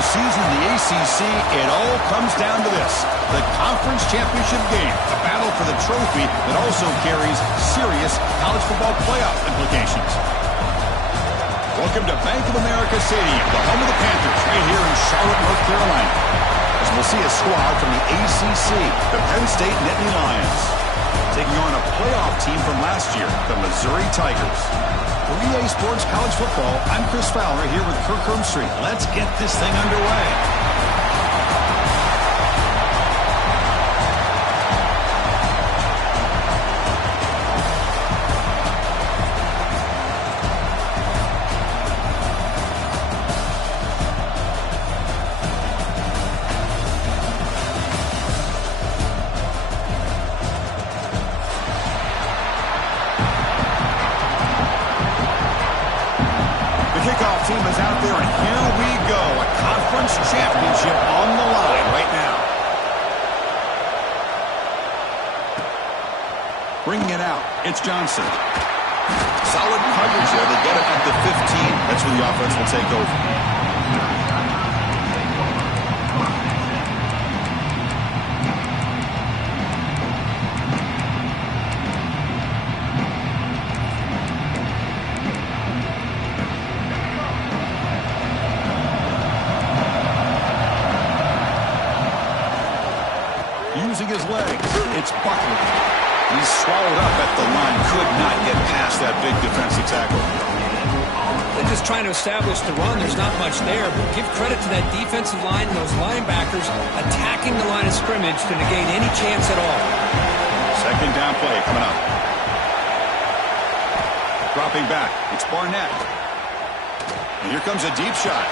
regular season in the ACC, it all comes down to this: the conference championship game, a battle for the trophy that also carries serious college football playoff implications. Welcome to Bank of America Stadium, the home of the Panthers, right here in Charlotte, North Carolina. As we'll see a squad from the ACC, the Penn State Nittany Lions, taking on a playoff team from last year, the Missouri Tigers. For EA Sports College Football, I'm Chris Fowler here with Kirk Herbstreit. Let's get this thing underway. Kickoff team is out there, and here we go. A conference championship on the line right now. Bringing it out, it's Johnson. Solid coverage there. They get it at the 15. That's where the offense will take over. Using his legs, it's Buckler. He's swallowed up at the line. Could not get past that big defensive tackle. They're just trying to establish the run. There's not much there, but give credit to that defensive line and those linebackers attacking the line of scrimmage to negate any chance at all. Second down play coming up. Dropping back, it's Barnett. And here comes a deep shot.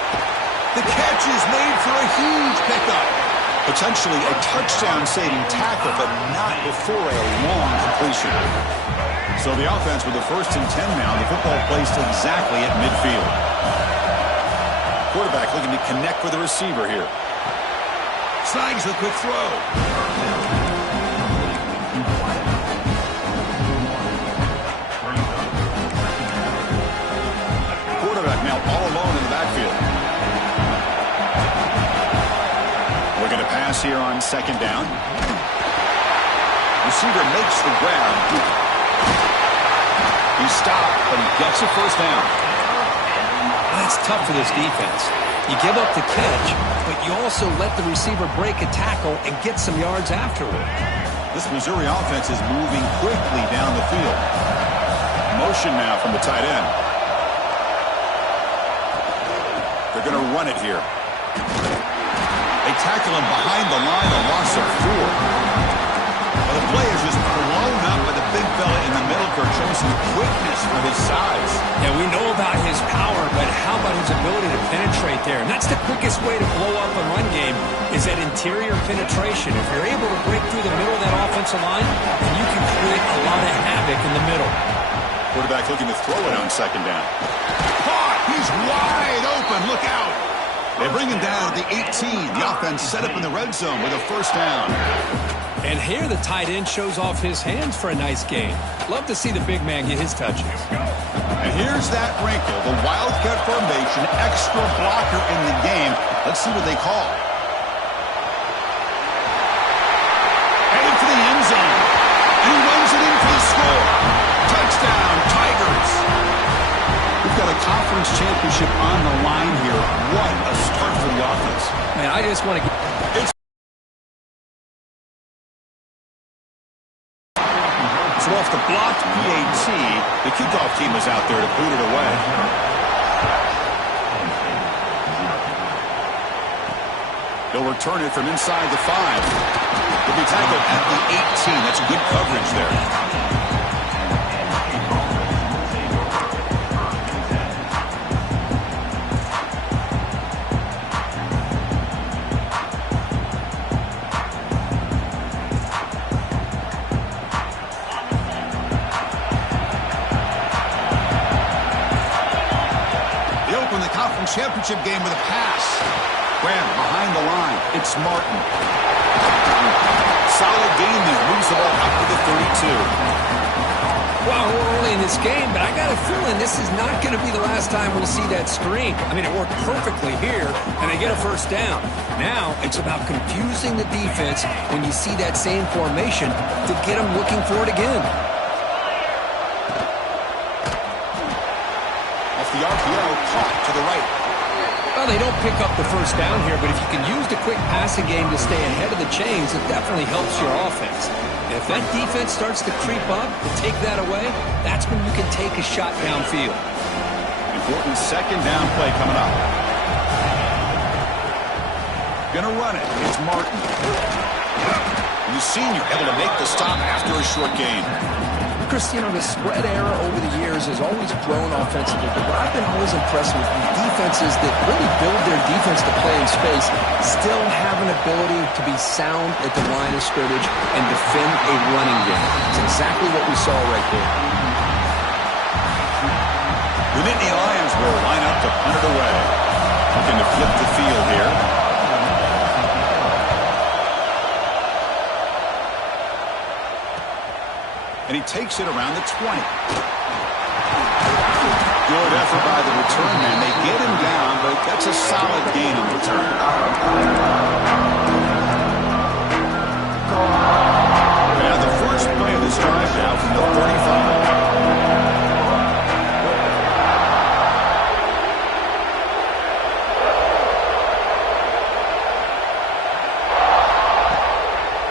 The catch is made for a huge pickup. Potentially a touchdown-saving tackle, but not before a long completion. So the offense with the 1st and 10 now. The football placed exactly at midfield. Quarterback looking to connect with the receiver here. Snags the quick throw. Quarterback now all alone in the backfield. Going to pass here on second down. Receiver makes the grab. He stopped, but he gets a first down. That's tough for this defense. You give up the catch, but you also let the receiver break a tackle and get some yards afterward. This Missouri offense is moving quickly down the field. Motion now from the tight end. They're going to run it here. They tackle him behind the line, a loss of 4. Well, the play is just blown up by the big fella in the middle, Kirk, showing some quickness for his size. Yeah, we know about his power, but how about his ability to penetrate there? And that's the quickest way to blow up a run game, is that interior penetration. If you're able to break through the middle of that offensive line, then you can create a lot of havoc in the middle. Quarterback looking to throw it on second down. Caught! He's wide open. Look out! They bring him down at the 18. The offense set up in the red zone with a first down. And here the tight end shows off his hands for a nice gain. Love to see the big man get his touches. And here's that wrinkle, the Wildcat formation, extra blocker in the game. Let's see what they call. Headed for the end zone. And he runs it in for the score. Touchdown, Tigers. We've got a conference championship on the line here. What a start for the offense. Man, I just want to get... So off the blocked PAT, the kickoff team is out there to boot it away. They'll return it from inside the 5. They'll be tackled at the 18. That's good coverage there. Championship game with a pass. Graham behind the line. It's Martin. Solid gain there. Moves the ball up to the 32. Well, we're early in this game, but I got a feeling this is not going to be the last time we'll see that screen. I mean, it worked perfectly here, and they get a first down. Now, it's about confusing the defense when you see that same formation to get them looking for it again. Off the RPO, caught to the right. Well, they don't pick up the first down here, but if you can use the quick passing game to stay ahead of the chains, it definitely helps your offense. And if that defense starts to creep up and take that away, that's when you can take a shot downfield. Important second down play coming up. Gonna run it. It's Martin. The senior able to make the stop after a short gain. Chris, you know, the spread era over the years has always grown offensively, but what I've been always impressed with defenses that really build their defense to play in space still have an ability to be sound at the line of scrimmage and defend a running game. It's exactly what we saw right there. The Nittany Lions will line up to punt it away. Looking to flip the field here. And he takes it around the 20. Good effort by the return man. They get him down, but that's a solid gain on return. Now the first play of this drive now from the 35.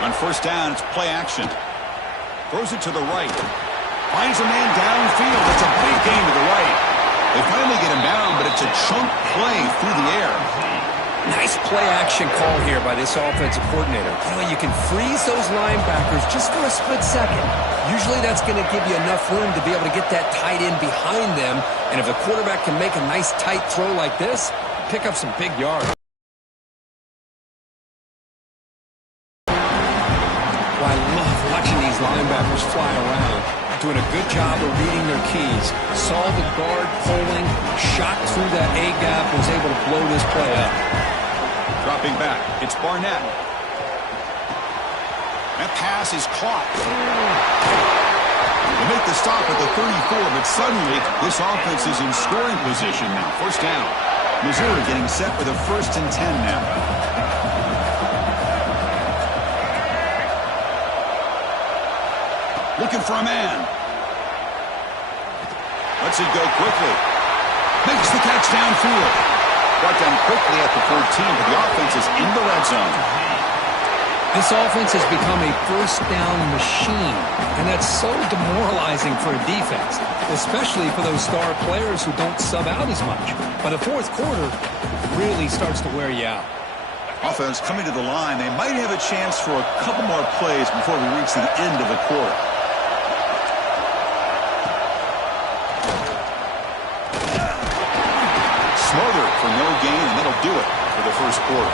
On first down, it's play action. Throws it to the right. Finds a man downfield. It's a big gain to the right. They finally get him down, but it's a chunk play through the air. Nice play action call here by this offensive coordinator. You know, you can freeze those linebackers just for a split second. Usually that's going to give you enough room to be able to get that tight end behind them. And if the quarterback can make a nice tight throw like this, pick up some big yards. Well, I love watching these linebackers fly around, doing a good job of reading their keys. Saw the guard pulling, shot through that A-gap, was able to blow this play up. Dropping back, it's Barnett. That pass is caught. They make the stop at the 34, but suddenly this offense is in scoring position now. First down. Missouri getting set for the 1st and 10 now. Looking for a man. Lets it go quickly. Makes the catch downfield. Brought down quickly at the 14, but the offense is in the red zone. This offense has become a first down machine, and that's so demoralizing for a defense, especially for those star players who don't sub out as much. By the fourth quarter, it really starts to wear you out. Offense coming to the line. They might have a chance for a couple more plays before we reach the end of the quarter. Smothered for no gain, and that'll do it for the first quarter.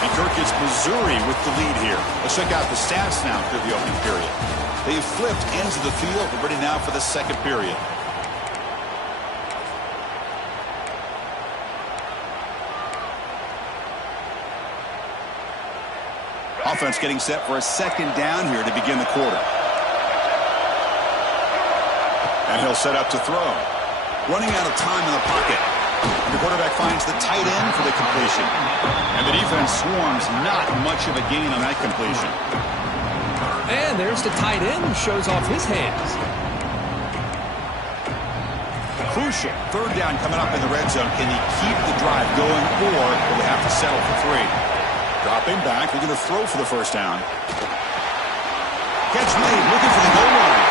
And Kirk, it's Missouri with the lead here. Let's check out the stats now through the opening period. They've flipped ends of the field. We're ready now for the second period. Offense getting set for a second down here to begin the quarter. And he'll set up to throw. Running out of time in the pocket. The quarterback finds the tight end for the completion. And the defense swarms, not much of a gain on that completion. And there's the tight end who shows off his hands. Crucial. Third down coming up in the red zone. Can he keep the drive going, or will they have to settle for 3? Dropping back. They're going to throw for the first down. Catch made. Looking for the goal line.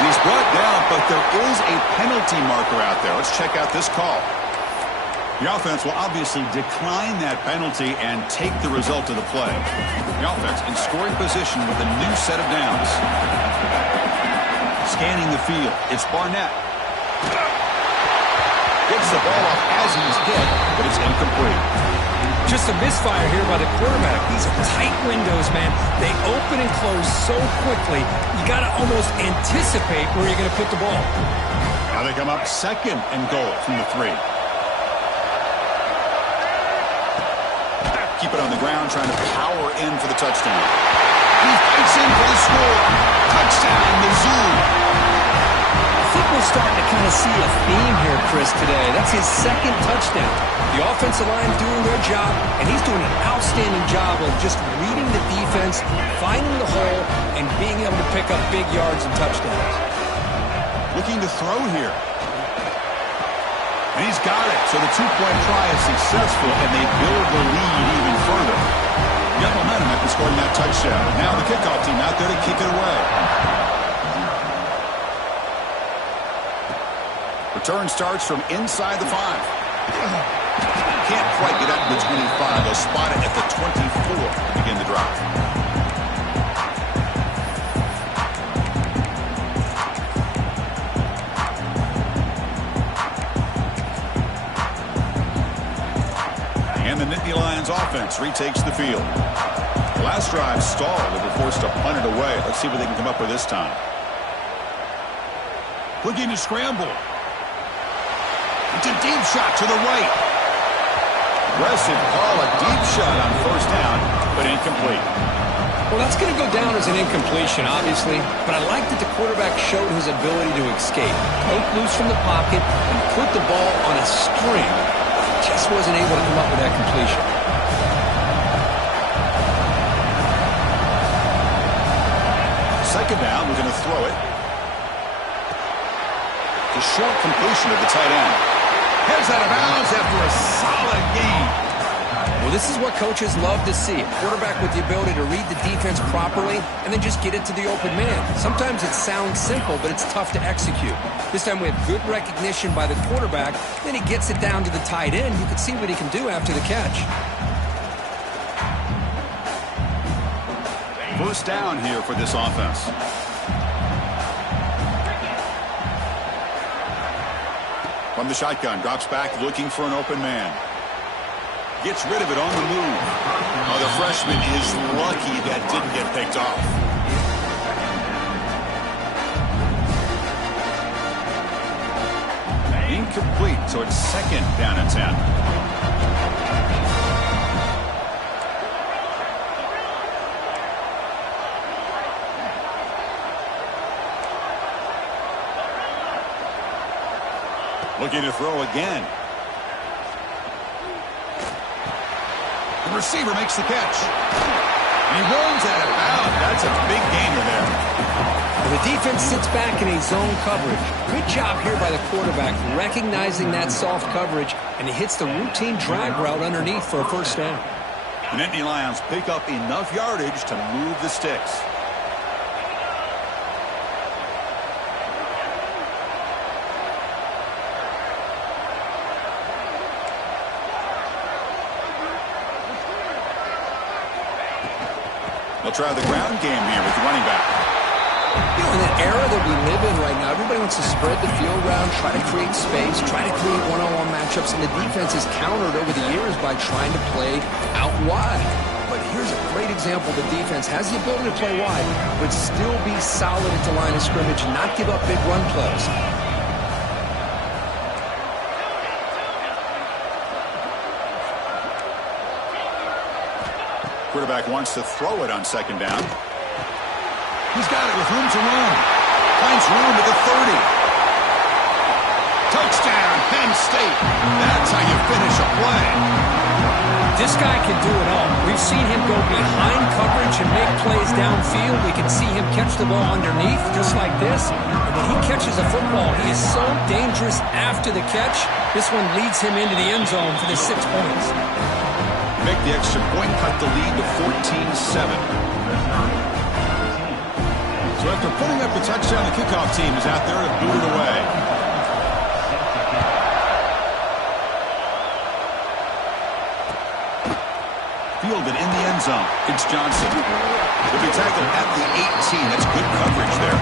And he's brought down, but there is a penalty marker out there. Let's check out this call. The offense will obviously decline that penalty and take the result of the play. The offense in scoring position with a new set of downs. Scanning the field. It's Barnett. Gets the ball off as he's hit, but it's incomplete. Just a misfire here by the quarterback. These are tight windows, man. They open and close so quickly, you got to almost anticipate where you're going to put the ball. Now they come up second and goal from the 3. Keep it on the ground, trying to power in for the touchdown. He fights in for the score. Touchdown, Missouri. we're starting to kind of see a theme here, Chris, today. That's his second touchdown. The offensive line doing their job, and he's doing an outstanding job of just reading the defense, finding the hole, and being able to pick up big yards and touchdowns. Looking to throw here. And he's got it. So the two-point try is successful, and they build the lead even further. Got momentum after scoring that touchdown. Now the kickoff team out there to kick it away. Return starts from inside the 5. Can't quite get up to the 25. They'll spot it at the 24 to begin the drive. And the Nittany Lions offense retakes the field. The last drive stalled. They were forced to punt it away. Let's see what they can come up with this time. Looking to scramble. It's a deep shot to the right. Aggressive call, a deep shot on first down, but incomplete. Well, that's going to go down as an incompletion, obviously, but I like that the quarterback showed his ability to escape, break loose from the pocket, and put the ball on a string. Just wasn't able to come up with that completion. Second down, we're going to throw it. The short completion of the tight end. Heads out of bounds after a solid game. Well, this is what coaches love to see. A quarterback with the ability to read the defense properly and then just get it to the open man. Sometimes it sounds simple, but it's tough to execute. This time we have good recognition by the quarterback. Then he gets it down to the tight end. You can see what he can do after the catch. First down here for this offense. From the shotgun, drops back looking for an open man. Gets rid of it on the move. Oh, the freshman is lucky that didn't get picked off. Incomplete, so it's second down and 10. Looking to throw again. The receiver makes the catch. He runs out of bounds. That's a big gainer there. Well, the defense sits back in a zone coverage. Good job here by the quarterback, recognizing that soft coverage, and he hits the routine drag route underneath for a first down. The Nittany Lions pick up enough yardage to move the sticks. They'll try the ground game here with the running back. You know, in the era that we live in right now, everybody wants to spread the field around, try to create space, try to create one-on-one matchups, and the defense is countered over the years by trying to play out wide. But here's a great example. The defense has the ability to play wide, but still be solid at the line of scrimmage, not give up big run plays. Quarterback wants to throw it on second down. He's got it with room to run. Finds room at the 30. Touchdown, Penn State. That's how you finish a play. This guy can do it all. We've seen him go behind coverage and make plays downfield. We can see him catch the ball underneath just like this. And when he catches a football, he is so dangerous after the catch. This one leads him into the end zone for the 6 points. Make the extra point, cut the lead to 14-7. So after putting up the touchdown, the kickoff team is out there to boot it away. Fielded in the end zone. It's Johnson. He'll be tackled at the 18. That's good coverage there.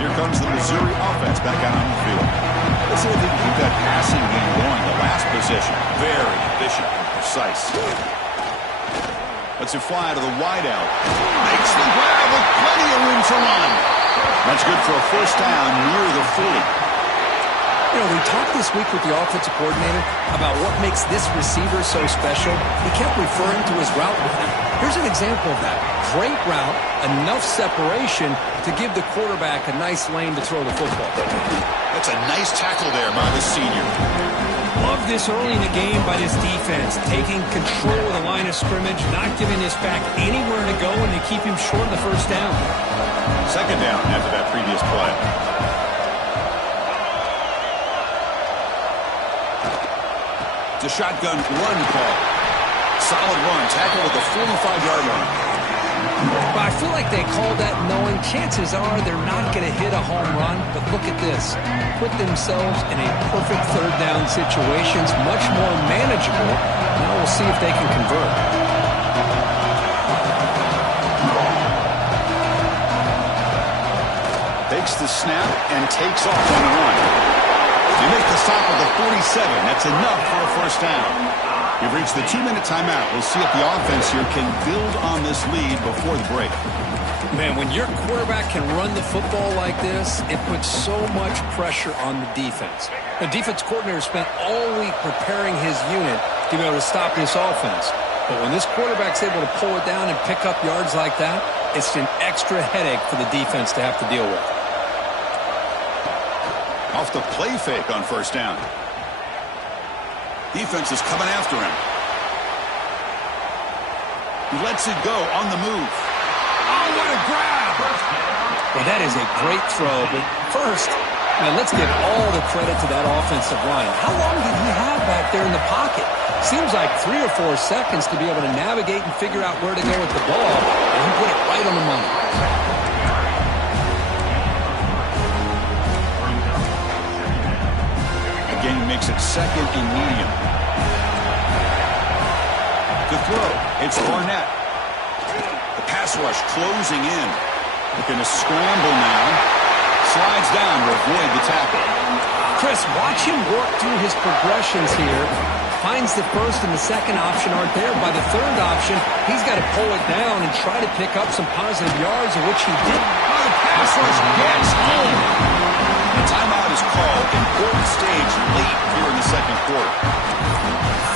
Here comes the Missouri offense back out on the field. Let's see if they can keep that passing game going. The last possession, very efficient and precise. Lets it fly to the wideout. Makes the grab with plenty of room to run. That's good for a first down near the 40. You know, we talked this week with the offensive coordinator about what makes this receiver so special. He kept referring to his route running. Here's an example of that. Great route, enough separation to give the quarterback a nice lane to throw the football. That's a nice tackle there by the senior. Love this early in the game by this defense, taking control of the line of scrimmage, not giving this back anywhere to go, and they keep him short of the first down. Second down after that previous play. It's a shotgun run call. Solid run, tackle at the 45-yard line. But I feel like they called that knowing chances are they're not going to hit a home run. But look at this. Put themselves in a perfect third down situation. It's much more manageable. Now we'll see if they can convert. Takes the snap and takes off on the run. You make the stop at the 47. That's enough for a first down. You've reached the 2-minute timeout. We'll see if the offense here can build on this lead before the break. Man, when your quarterback can run the football like this, it puts so much pressure on the defense. The defense coordinator spent all week preparing his unit to be able to stop this offense. But when this quarterback's able to pull it down and pick up yards like that, it's an extra headache for the defense to have to deal with. Off the play fake on first down. Defense is coming after him. He lets it go on the move. Oh, what a grab! Well, that is a great throw, but first, man, let's give all the credit to that offensive line. How long did he have back there in the pocket? Seems like 3 or 4 seconds to be able to navigate and figure out where to go with the ball, and he put it right on the money. Again, makes it second and medium. To throw, it's Barnett. The pass rush closing in. Looking to scramble now. Slides down to avoid the tackle. Chris, watch him work through his progressions here. Finds the first and the second option aren't there. By the third option, he's got to pull it down and try to pick up some positive yards, of which he did. Oh, the pass rush gets home. The timeout is called. Important stage late here in the second quarter.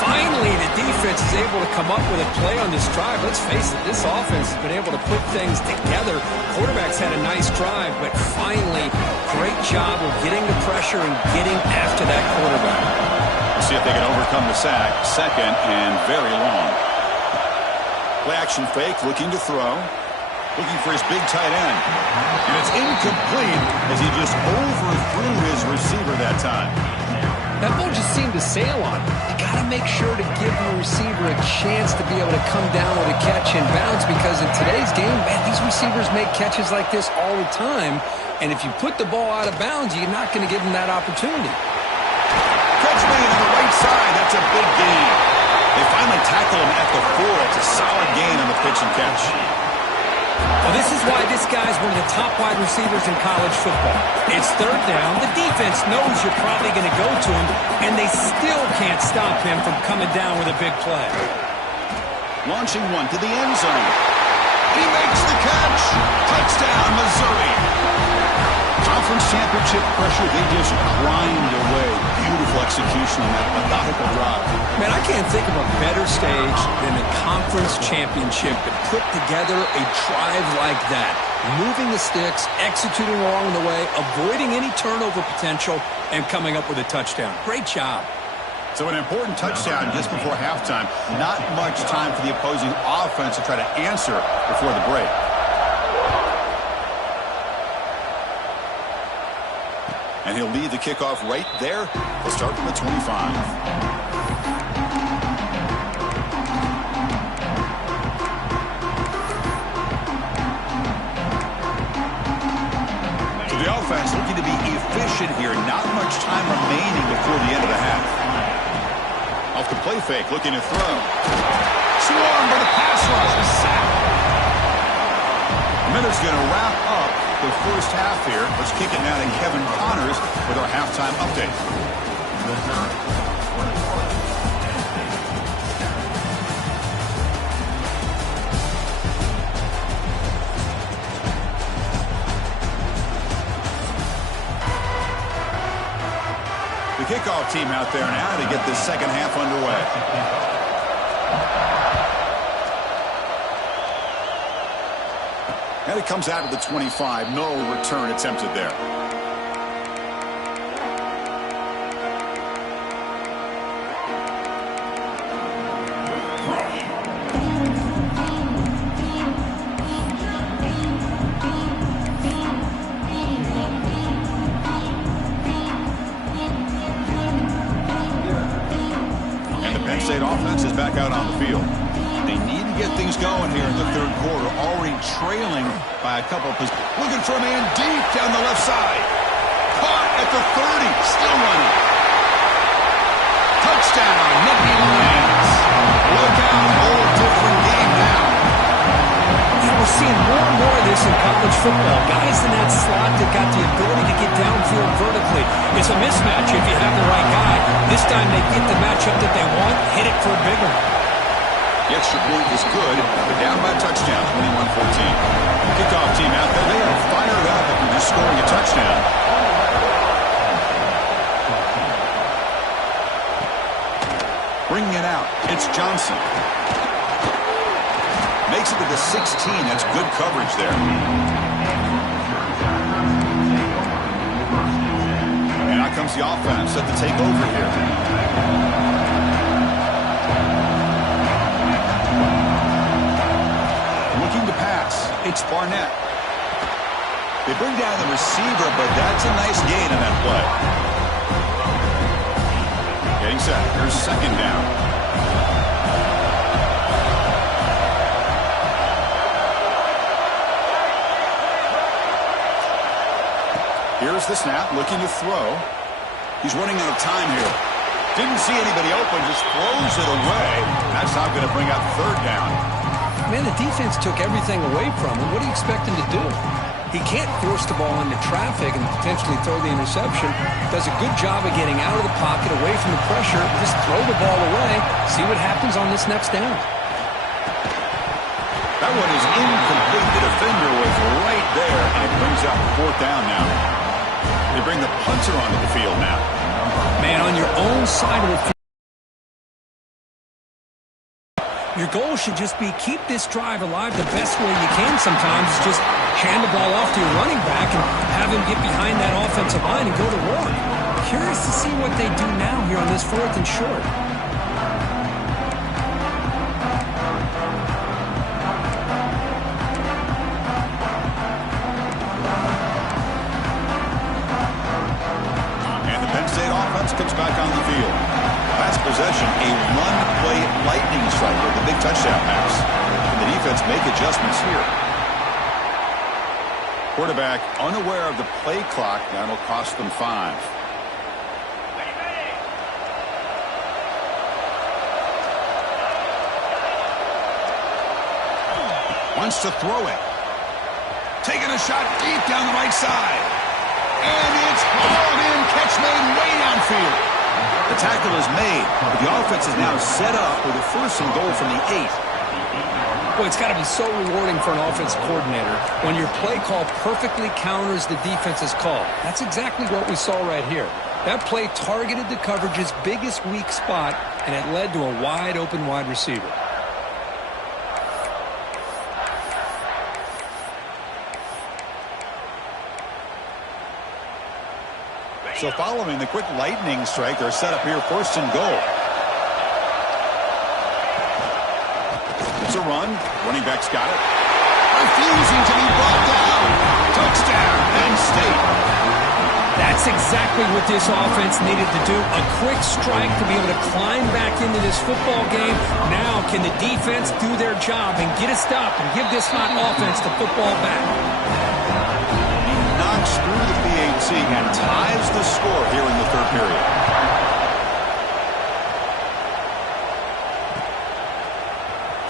Finally, the defense is able to come up with a play on this drive. Let's face it, this offense has been able to put things together. Quarterback's had a nice drive, but finally, great job of getting the pressure and getting after that quarterback. We'll see if they can overcome the sack. Second and very long. Play action fake, looking to throw. Looking for his big tight end. And it's incomplete as he just overthrew his receiver that time. That ball just seemed to sail on him. You got to make sure to give the receiver a chance to be able to come down with a catch and bounce, because in today's game, man, these receivers make catches like this all the time. And if you put the ball out of bounds, you're not going to give them that opportunity. Catch made on the right side. That's a big gain. They finally tackle him at the 4. It's a solid gain on the pitch and catch. Well, this is why this guy's one of the top wide receivers in college football. It's third down. The defense knows you're probably going to go to him, and they still can't stop him from coming down with a big play. Launching one to the end zone. He makes the catch. Touchdown, Missouri. Conference championship pressure, they just grind away. Beautiful execution on that methodical drive. Man, I can't think of a better stage than the conference championship to put together a drive like that. Moving the sticks, executing along the way, avoiding any turnover potential, and coming up with a touchdown. Great job. So an important touchdown just before halftime. Not much time for the opposing offense to try to answer before the break. And he'll lead the kickoff right there. He'll start from the 25. So the offense looking to be efficient here. Not much time remaining before the end of the half. Off the play fake, looking to throw. Swarm for the pass rush. A sack. A minute's going to wrap up the first half here. Let's kick it now to Kevin Connors with our halftime update. The kickoff team out there now to get this second half underway. And it comes out of the 25. No return attempted there. State offense is back out on the field. They need to get things going here in the third quarter, already trailing by a couple of positions. Looking for a man deep down the left side. Caught at the 30, still running. Touchdown, Nicky Lions. Look out, whole different game now. We're seeing more and more of this in college football. Guys in that slot that got the ability to get downfield vertically. It's a mismatch if you have the right guy. This time they get the matchup that they want, hit it for a bigger. The extra point is good, but down by a touchdown, 21-14. Kickoff team out there, they are fired up after just scoring a touchdown. Bringing it out, it's Johnson. Makes it to the 16. That's good coverage there. And out comes the offense set to take over here. Looking to pass. It's Barnett. They bring down the receiver, but that's a nice gain in that play. Getting set. Here's second down. Here's the snap, looking to throw. He's running out of time here. Didn't see anybody open, just throws it away. That's not going to bring up third down. Man, the defense took everything away from him. What do you expect him to do? He can't force the ball into traffic and potentially throw the interception. Does a good job of getting out of the pocket, away from the pressure. Just throw the ball away. See what happens on this next down. That one is incomplete. The defender was right there, and it brings up fourth down now. They bring the punter onto the field now. Man, on your own side of the field, your goal should just be keep this drive alive the best way you can sometimes. Is just hand the ball off to your running back and have him get behind that offensive line and go to work. Curious to see what they do now here on this fourth and short. Comes back on the field. Last possession, a run-play lightning strike with a big touchdown pass. And the defense make adjustments here. Quarterback unaware of the play clock. That'll cost them 5. Wants to throw it. Taking a shot deep down the right side. And it's hauled in. Catch made way downfield. The tackle is made, but the offense is now set up with a first and goal from the 8. Boy, it's got to be so rewarding for an offense coordinator when your play call perfectly counters the defense's call. That's exactly what we saw right here. That play targeted the coverage's biggest weak spot, and it led to a wide open wide receiver. So following the quick lightning strike, they're set up here first and goal. It's a run. Running back's got it. Refusing to be brought down. Touchdown, Penn State. That's exactly what this offense needed to do. A quick strike to be able to climb back into this football game. Now can the defense do their job and get a stop and give this hot offense the football back? Knocks through the PAT and ties the score here in the third period.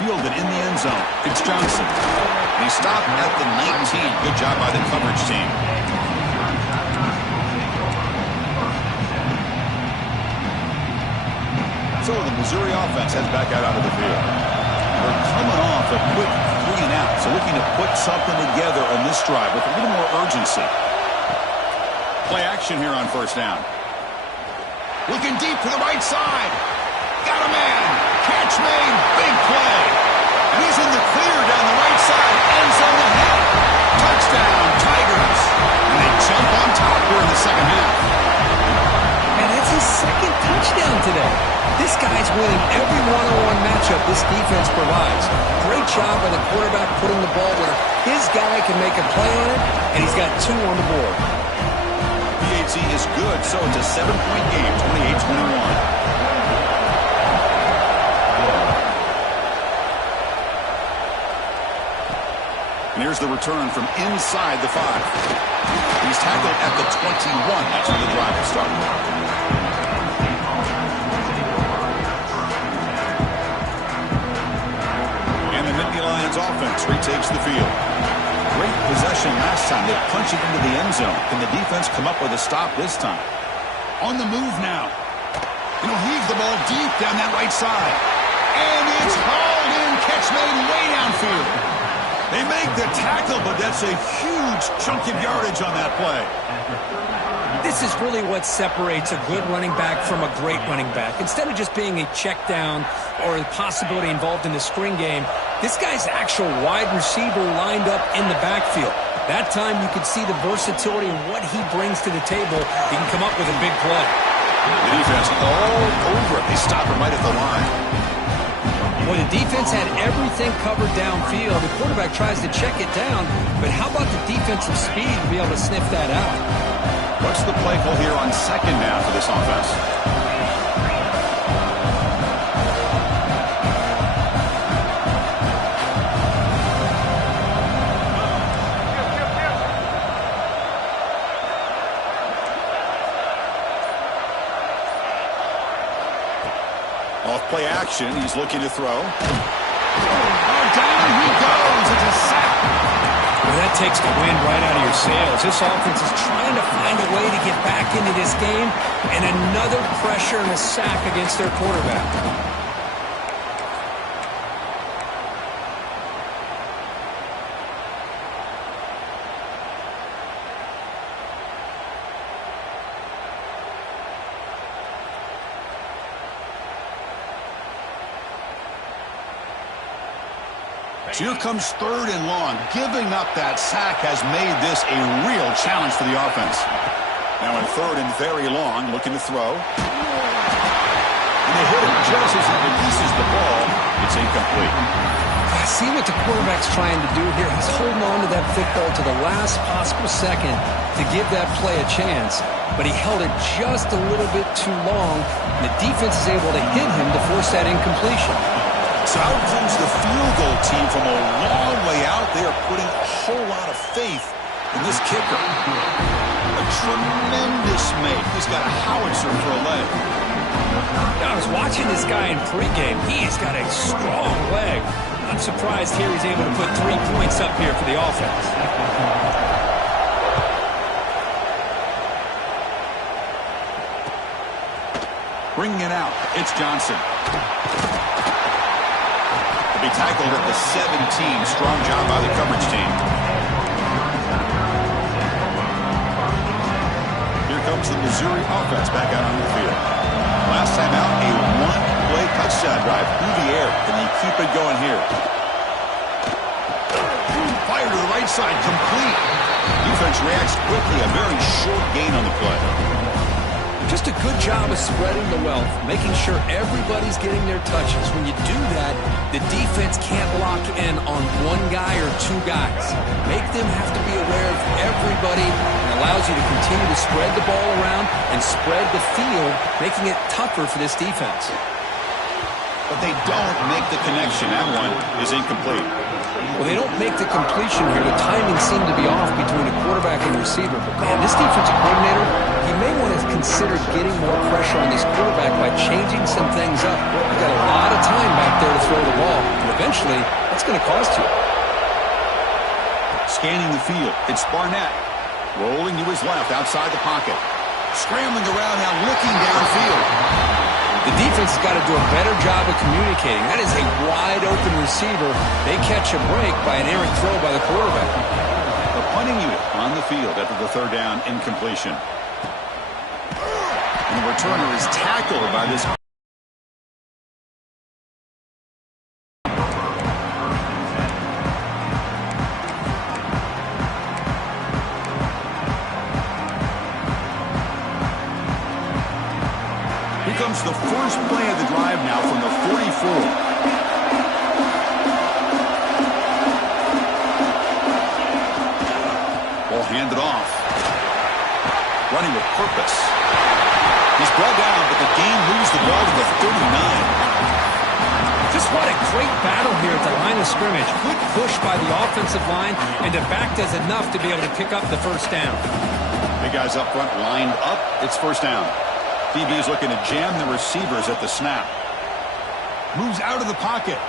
Fielded in the end zone. It's Johnson. He stopped at the 19. Good job by the coverage team. So the Missouri offense heads back out onto the field. They're coming off a quick 3 and out, so looking to put something together on this drive with a little more urgency. Play action here on first down. Looking deep to the right side. Got a man. Catch made. Big play. And he's in the clear down the right side. End zone ahead. Touchdown, Tigers. And they jump on top here in the second half. And that's his second touchdown today. This guy's winning every one-on-one matchup this defense provides. Great job by the quarterback putting the ball where his guy can make a play on it, and he's got 2 on the board. PAT is good, so it's a 7-point game, 28-21. And here's the return from inside the 5. He's tackled at the 21. That's where the drive will start. And the Nittany Lions offense retakes the field. Great possession last time. They punch it into the end zone. Can the defense come up with a stop this time? On the move now. And he'll heave the ball deep down that right side. And it's hauled in. Catch made way downfield. They make the tackle, but that's a huge chunk of yardage on that play. This is really what separates a good running back from a great running back. Instead of just being a check down or a possibility involved in the screen game, this guy's actual wide receiver lined up in the backfield. That time you could see the versatility and what he brings to the table. He can come up with a big play. The defense all over it. They stop him right at the line. Well, the defense had everything covered downfield. The quarterback tries to check it down, but how about the defensive speed to be able to sniff that out? What's the play call here on second down for this offense? Off-play action. He's looking to throw. Oh, down he goes. It's a sack. Well, that takes the wind right out of your sails. This offense is trying to find a way to get back into this game, and another pressure and a sack against their quarterback. Here comes 3rd and long. Giving up that sack has made this a real challenge for the offense. Now in 3rd and very long, looking to throw. And they hit him just as he releases the ball. It's incomplete. See what the quarterback's trying to do here. He's holding on to that football to the last possible second to give that play a chance. But he held it just a little bit too long. And the defense is able to hit him to force that incompletion. So out comes the field goal team from a long way out. They are putting a whole lot of faith in this kicker. A tremendous make. He's got a howitzer for a leg. I was watching this guy in pregame. He's got a strong leg. I'm surprised here he's able to put 3 points up here for the offense. Bringing it out. It's Johnson. Be tackled at the 17. Strong job by the coverage team. Here comes the Missouri offense back out on the field. Last time out, a one-play touchdown drive through the air. Can they keep it going here? Fire to the right side, complete. Defense reacts quickly. A very short gain on the play. Just a good job of spreading the wealth, making sure everybody's getting their touches. When you do that, the defense can't lock in on one guy or 2 guys. Make them have to be aware of everybody, and allows you to continue to spread the ball around and spread the field, making it tougher for this defense. But they don't make the connection. That one is incomplete. Well, they don't make the completion here. The timing seemed to be off between the quarterback and the receiver. But, man, this defensive coordinator, he may want to consider getting more pressure on this quarterback by changing some things up. You've got a lot of time back there to throw the ball, and eventually that's going to cost you. Scanning the field, it's Barnett. Rolling to his left, outside the pocket. Scrambling around now, looking downfield. The defense has got to do a better job of communicating. That is a wide-open receiver. They catch a break by an errant throw by the quarterback. The punting unit on the field after the 3rd down incompletion. And the returner is tackled by this. Here comes the first play of the drive now from the 44. Handed off. Running with purpose. He's brought down, but the game moves the ball to the 39. Just what a great battle here at the line of scrimmage. Good push by the offensive line, and the back does enough to be able to pick up the first down. Big guys up front lined up. It's first down. DB is looking to jam the receivers at the snap. Moves out of the pocket.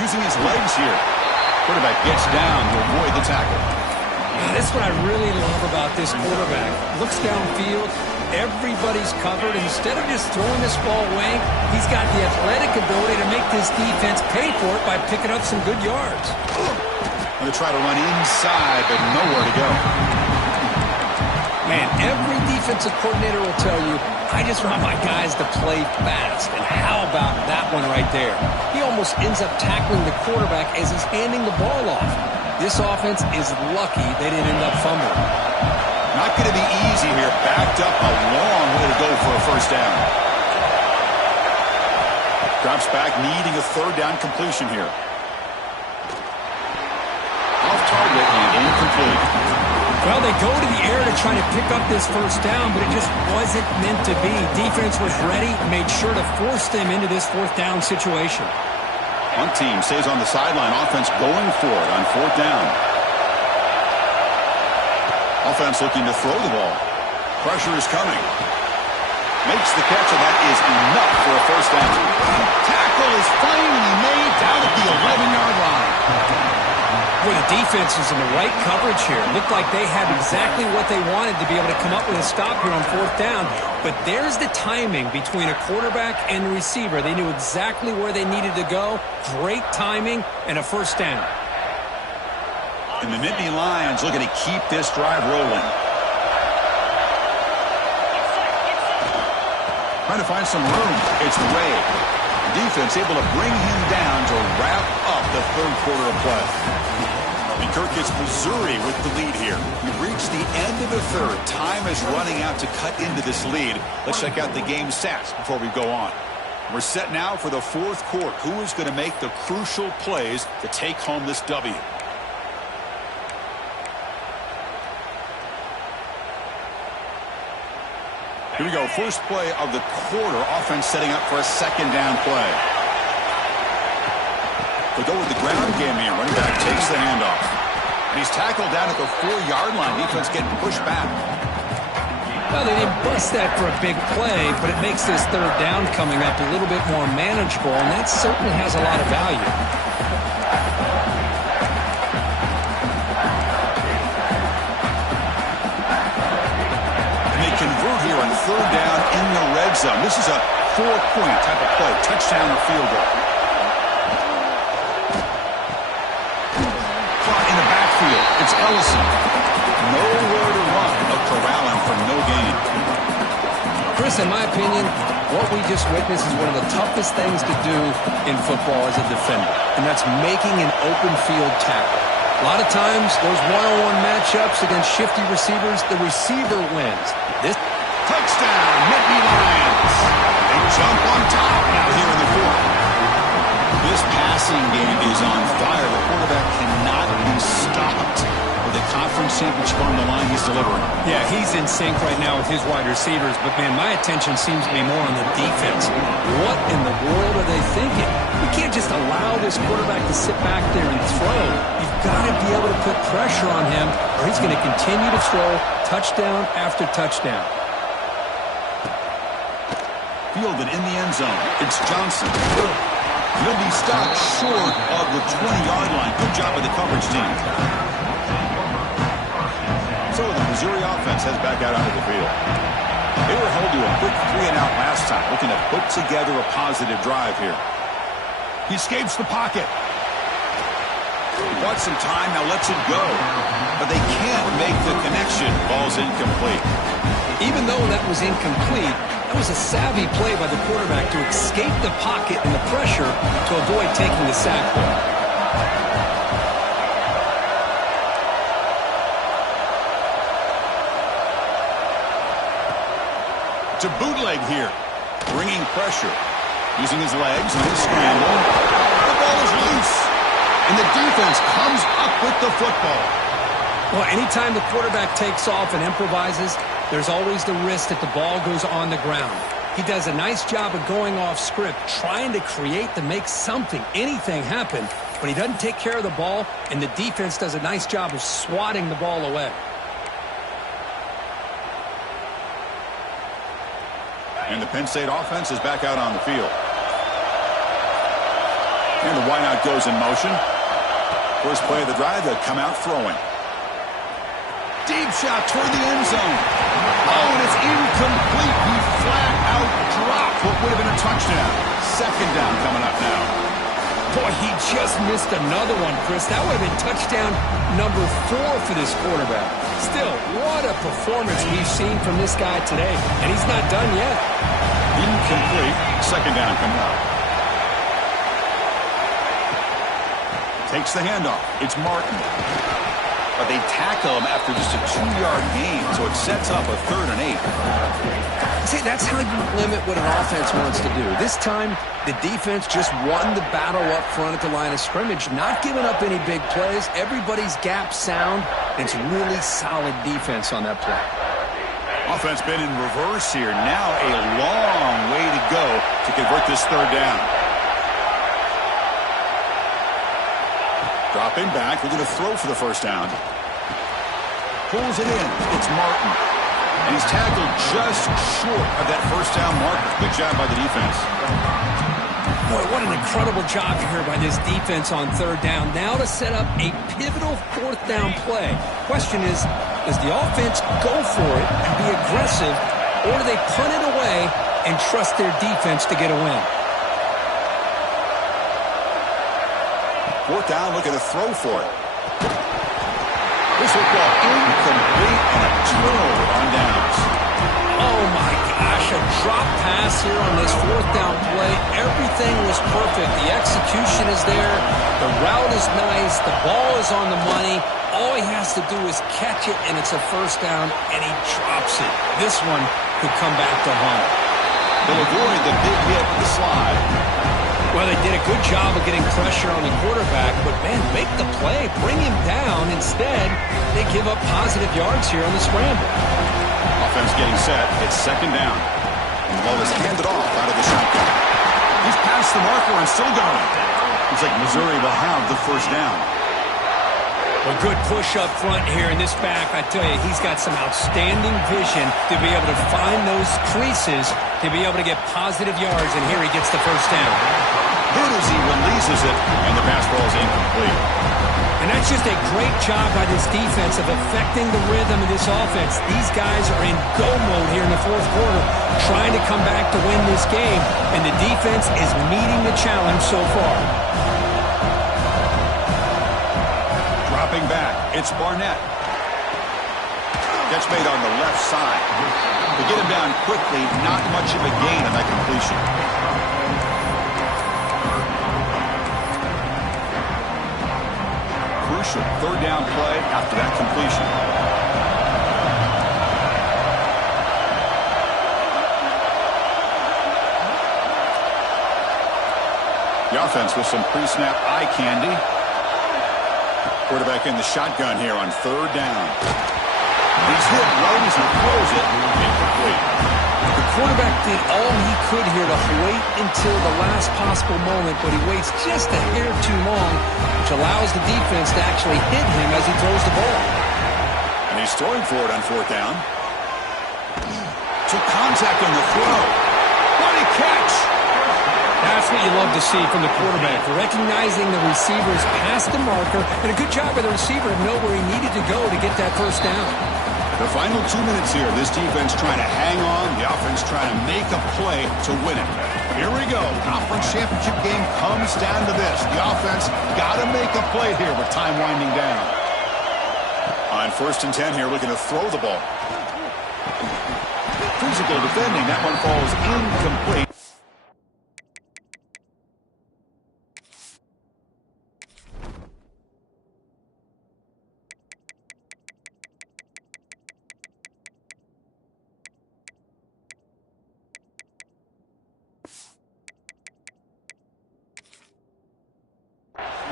Using his legs here. Quarterback gets down to avoid the tackle. That's what I really love about this quarterback. Looks downfield, everybody's covered. Instead of just throwing this ball away, he's got the athletic ability to make this defense pay for it by picking up some good yards. Going to try to run inside, but nowhere to go. Man, every defensive coordinator will tell you, I just want my guys to play fast. And how about that one right there? He almost ends up tackling the quarterback as he's handing the ball off. This offense is lucky they didn't end up fumbling. Not going to be easy here. Backed up a long way to go for a first down. Drops back, needing a third down completion here. Off target and incomplete. Well, they go to the air to try to pick up this first down, but it just wasn't meant to be. Defense was ready, made sure to force them into this fourth down situation. One team stays on the sideline. Offense going for it on fourth down. Offense looking to throw the ball. Pressure is coming. Makes the catch, and that is enough for a first down. Tackle is finally made down at the 11-yard line. Well, the defense is in the right coverage here. Looked like they had exactly what they wanted to be able to come up with a stop here on fourth down. But there's the timing between a quarterback and the receiver. They knew exactly where they needed to go. Great timing and a first down. And the Nittany Lions looking to keep this drive rolling. Trying to find some room. It's Ray. Defense able to bring him down to wrap up the third quarter of play. And Kirk gets Missouri with the lead here. We've reached the end of the third. Time is running out to cut into this lead. Let's check out the game stats before we go on. We're set now for the fourth quarter. Who is going to make the crucial plays to take home this W? Here we go. First play of the quarter. Offense setting up for a second down play. They go with the ground game here. Running back takes the handoff. And he's tackled down at the 4-yard line. Defense getting pushed back. Well, they didn't bust that for a big play, but it makes this third down coming up a little bit more manageable, and that certainly has a lot of value. Convert here on third down in the red zone. This is a 4-point type of play. Touchdown or field goal. Caught in the backfield. It's Ellison. Nowhere to run. A corralling for no gain. Chris, in my opinion, what we just witnessed is one of the toughest things to do in football as a defender, and that's making an open field tackle. A lot of times, those one-on-one matchups against shifty receivers, the receiver wins. This touchdown, Nittany Lions. They jump on top now here in the fourth. This passing game is on fire. The quarterback cannot be stopped. With the conference championship on the line, he's delivering. Yeah, he's in sync right now with his wide receivers, but man, my attention seems to be more on the defense. What in the world are they thinking? We can't just allow this quarterback to sit back there and throw. You've got to be able to put pressure on him, or he's going to continue to throw touchdown after touchdown. Fielded in the end zone. It's Johnson. He'll be stopped short of the 20-yard line. Good job by the coverage team. So the Missouri offense heads back out onto the field. They were held to a quick 3-and-out last time, looking to put together a positive drive here. He escapes the pocket. He bought some time, now lets it go. A but they can't make the connection. Ball's incomplete. Even though that was incomplete, that was a savvy play by the quarterback to escape the pocket and the pressure to avoid taking the sack there. It's a bootleg here. Bringing pressure. Using his legs and his scramble. The ball is loose. And the defense comes up with the football. Well, anytime the quarterback takes off and improvises, there's always the risk that the ball goes on the ground. He does a nice job of going off script, trying to create to make something, anything happen, but he doesn't take care of the ball, and the defense does a nice job of swatting the ball away. And the Penn State offense is back out on the field. And the wideout goes in motion. First play of the drive, they'll come out throwing. Deep shot toward the end zone. Oh, and it's incomplete. He flat out dropped what would have been a touchdown. Second down coming up now. Boy, he just missed another one, Chris. That would have been touchdown number 4 for this quarterback. Still, what a performance we've seen from this guy today, and he's not done yet. Incomplete. Second down coming up. Takes the handoff. It's Martin. But they tackle him after just a 2-yard gain, so it sets up a 3rd and 8. See, that's how you limit what an offense wants to do. This time, the defense just won the battle up front at the line of scrimmage, not giving up any big plays. Everybody's gap sound. It's really solid defense on that play. Offense been in reverse here. Now a long way to go to convert this 3rd down. Dropping back, we're going to throw for the first down. Pulls it in. It's Martin. And he's tackled just short of that first down marker. Good job by the defense. Boy, what an incredible job here by this defense on 3rd down. Now to set up a pivotal 4th down play. Question is, does the offense go for it and be aggressive, or do they punt it away and trust their defense to get a win? 4th down, looking to throw for it. This football incomplete and a turnover on downs. Oh my gosh, a drop pass here on this 4th down play. Everything was perfect. The execution is there. The route is nice. The ball is on the money. All he has to do is catch it, and it's a 1st down, and he drops it. This one could come back to haunt. They'll avoid the big hit with the slide. Well, they did a good job of getting pressure on the quarterback, but, man, make the play. Bring him down. Instead, they give up positive yards here on the scramble. Offense getting set. It's 2nd down. And the ball is handed off out of the shotgun. He's past the marker and still going. Looks like Missouri will have the 1st down. A good push up front here in this back. I tell you, he's got some outstanding vision to be able to find those creases, to be able to get positive yards, and here he gets the 1st down. Good as he releases it, and the pass ball is incomplete. And that's just a great job by this defense of affecting the rhythm of this offense. These guys are in go mode here in the 4th quarter, trying to come back to win this game, and the defense is meeting the challenge so far. Dropping back, it's Barnett. Catch made on the left side. To get him down quickly, not much of a gain on that completion. Crucial 3rd down play after that completion. The offense with some pre-snap eye candy. Quarterback in the shotgun here on 3rd down. He's hit right as he throws it. Incomplete. The quarterback did all he could here to wait until the last possible moment, but he waits just a hair too long, which allows the defense to actually hit him as he throws the ball. And he's throwing for it on 4th down. Took contact on the throw. What a catch! That's what you love to see from the quarterback, recognizing the receiver's past the marker, and a good job by the receiver to know where he needed to go to get that 1st down. The final 2 minutes here, this defense trying to hang on, the offense trying to make a play to win it. Here we go. Conference championship game comes down to this. The offense got to make a play here with time winding down. On On 1st and 10 here, looking to throw the ball. Physical defending. That one falls incomplete.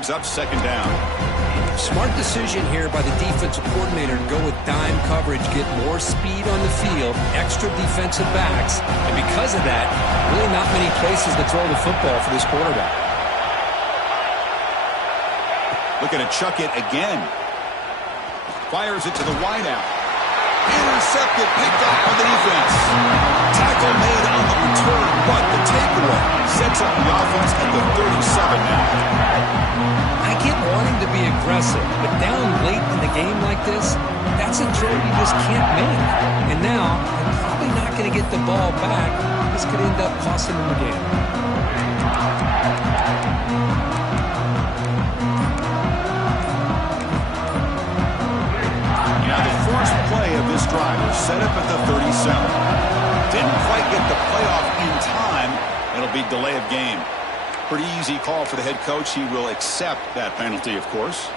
Up 2nd down. Smart decision here by the defensive coordinator to go with dime coverage, get more speed on the field, extra defensive backs, and because of that, really not many places to throw the football for this quarterback. Looking to chuck it again. Fires it to the wideout. Intercepted, picked off by the defense. Tackle made on the return, but the takeaway sets up the offense at the 37 now. I get wanting to be aggressive, but down late in the game like this, that's a throw you just can't make. And now, they're probably not going to get the ball back. This could end up costing them the game. Now the first play of this drive is set up at the 37. Didn't quite get the playoff in time. It'll be delay of game. Pretty easy call for the head coach. He will accept that penalty, of course.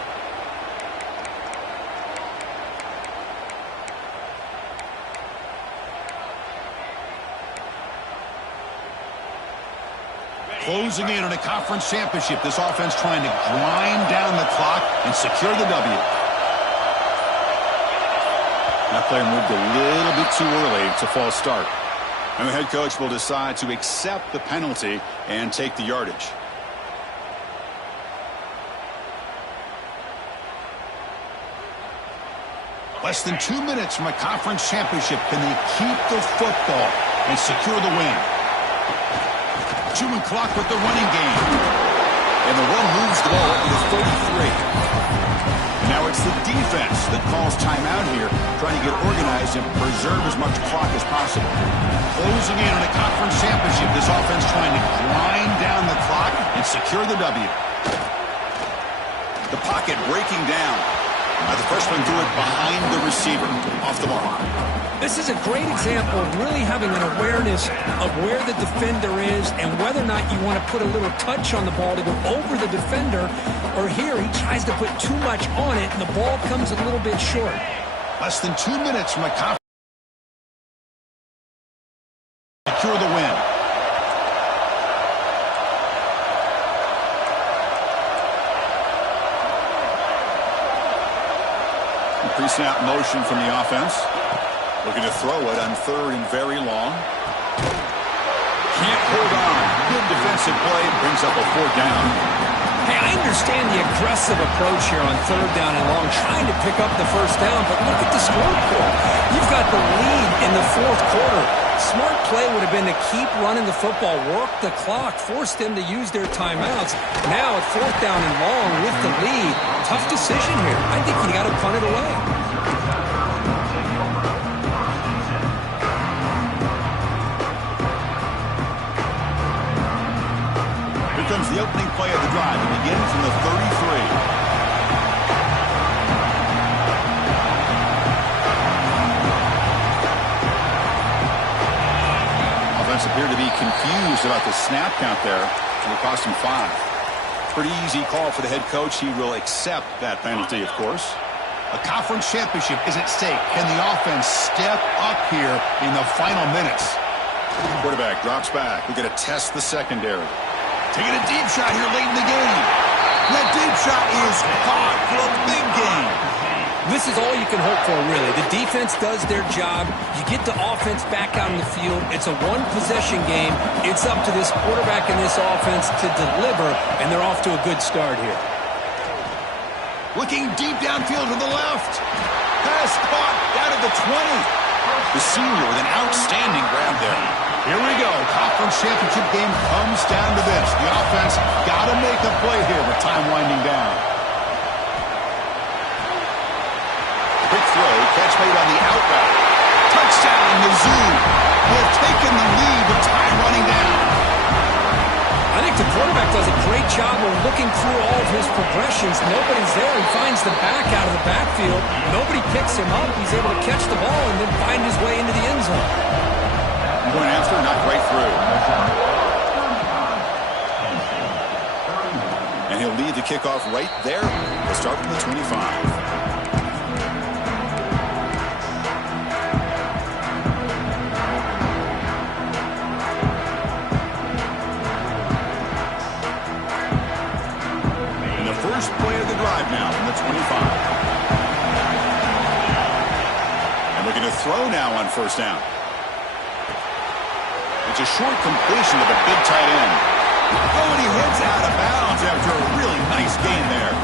Closing in on a conference championship. This offense trying to grind down the clock and secure the W. That player moved a little bit too early. It's a false start. And the head coach will decide to accept the penalty and take the yardage. Less than 2 minutes from a conference championship. Can they keep the football and secure the win? Chewing clock with the running game. And the run moves the ball up to the 33. Now it's the defense that calls timeout here, trying to get organized and preserve as much clock as possible. Closing in on a conference championship, this offense trying to grind down the clock and secure the W. The pocket breaking down. The freshman threw it behind the receiver, off the mark. This is a great example of really having an awareness of where the defender is and whether or not you want to put a little touch on the ball to go over the defender, or here he tries to put too much on it and the ball comes a little bit short. Less than 2 minutes from a conference. Secure the win. Pre-snap motion from the offense. Looking to throw it on 3rd and very long. Can't hold on. Good defensive play. Brings up a 4th down. Hey, I understand the aggressive approach here on 3rd down and long, trying to pick up the 1st down, but look at the scoreboard. You've got the lead in the 4th quarter. Smart play would have been to keep running the football, work the clock, force them to use their timeouts. Now at 4th down and long with the lead. Tough decision here. I think you got to punt it away. Here comes the opening play of the drive. It begins from the 33. Appear to be confused about the snap count there. It will cost him 5. Pretty easy call for the head coach. He will accept that penalty, of course. A conference championship is at stake. Can the offense step up here in the final minutes? Quarterback drops back. We're going to test the secondary. Taking a deep shot here late in the game. That deep shot is caught for a big game. This is all you can hope for, really. The defense does their job. You get the offense back out in the field. It's a one-possession game. It's up to this quarterback and this offense to deliver, and they're off to a good start here. Looking deep downfield to the left. Pass caught down at the 20. The senior with an outstanding grab there. Here we go. Conference championship game comes down to this. The offense got to make a play here with time winding down. Quick throw, catch made on the out route. Touchdown, Mizzou. They've taken the lead with time running down. I think the quarterback does a great job of looking through all of his progressions. Nobody's there. He finds the back out of the backfield. Nobody picks him up. He's able to catch the ball and then find his way into the end zone. Point after, not right through. And he'll lead the kickoff right there. We'll start from the 25. First play of the drive now from the 25. And looking to throw now on first down. It's a short completion to the big tight end. Oh, and he heads out of bounds after a really nice gain there.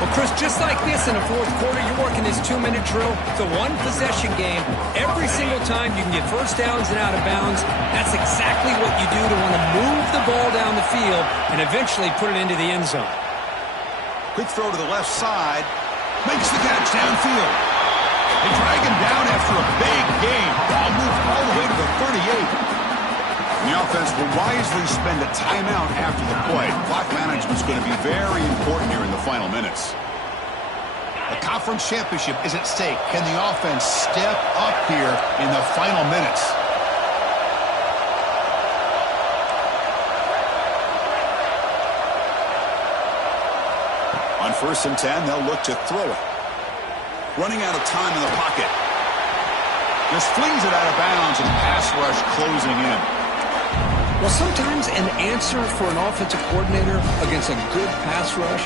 Well, Chris, just like this in the fourth quarter, you're working this 2-minute drill. It's a one-possession game. Every single time you can get first downs and out of bounds, that's exactly what you do to want to move the ball down the field and eventually put it into the end zone. Quick throw to the left side. Makes the catch downfield. They drag him down after a big gain. Ball moved all the way to the 38. The offense will wisely spend a timeout after the play. Clock management is going to be very important here in the final minutes. The conference championship is at stake. Can the offense step up here in the final minutes? On 1st and 10, they'll look to throw it. Running out of time in the pocket. Just flings it out of bounds and pass rush closing in. Well, sometimes an answer for an offensive coordinator against a good pass rush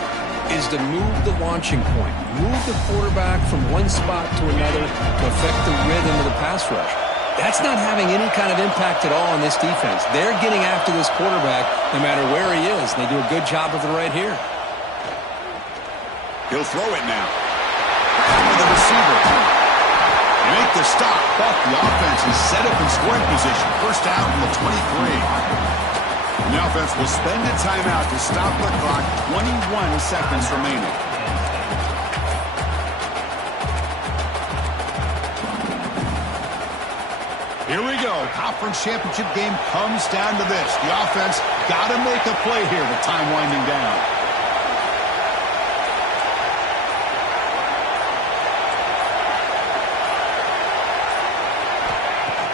is to move the launching point. Move the quarterback from one spot to another to affect the rhythm of the pass rush. That's not having any kind of impact at all on this defense. They're getting after this quarterback no matter where he is. And they do a good job of it right here. He'll throw it now. Back to the receiver. They make the stop, but the offense is set up in scoring position. First down from the 23. And the offense will spend a timeout to stop the clock. 21 seconds remaining. Here we go. Conference championship game comes down to this. The offense got to make a play here with time winding down.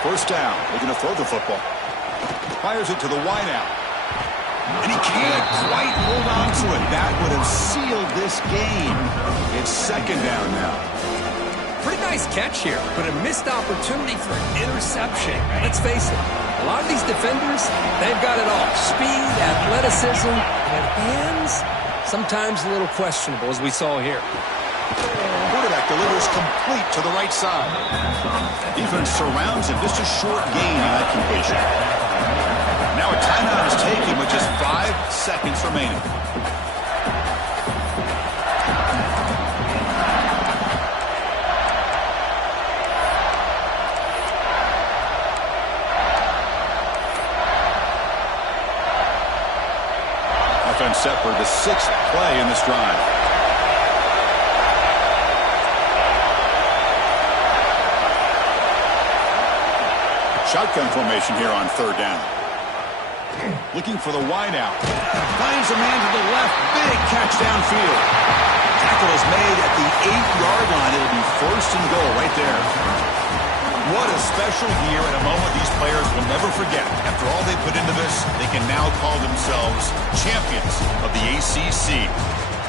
First down, looking to throw the football. Fires it to the wideout. And he can't quite hold on to it. That would have sealed this game. It's second down now. Pretty nice catch here, but a missed opportunity for an interception. Let's face it, a lot of these defenders, they've got it all. Speed, athleticism, and hands, sometimes a little questionable, as we saw here. Quarterback delivers complete to the right side. Defense surrounds him. Just a short gain on that completion. Now a timeout is taken with just 5 seconds remaining. Offense set for the 6th play in this drive. Shotgun formation here on third down. Looking for the wideout. Finds a man to the left. Big catch downfield. Tackle is made at the 8-yard line. It'll be first and goal right there. What a special year and a moment these players will never forget. After all they put into this, they can now call themselves champions of the ACC.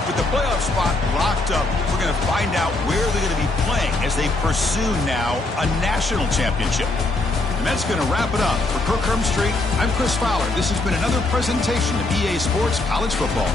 With the playoff spot locked up, we're going to find out where they're going to be playing as they pursue now a national championship. And that's going to wrap it up. For Kirk Street, I'm Chris Fowler. This has been another presentation of EA Sports College Football.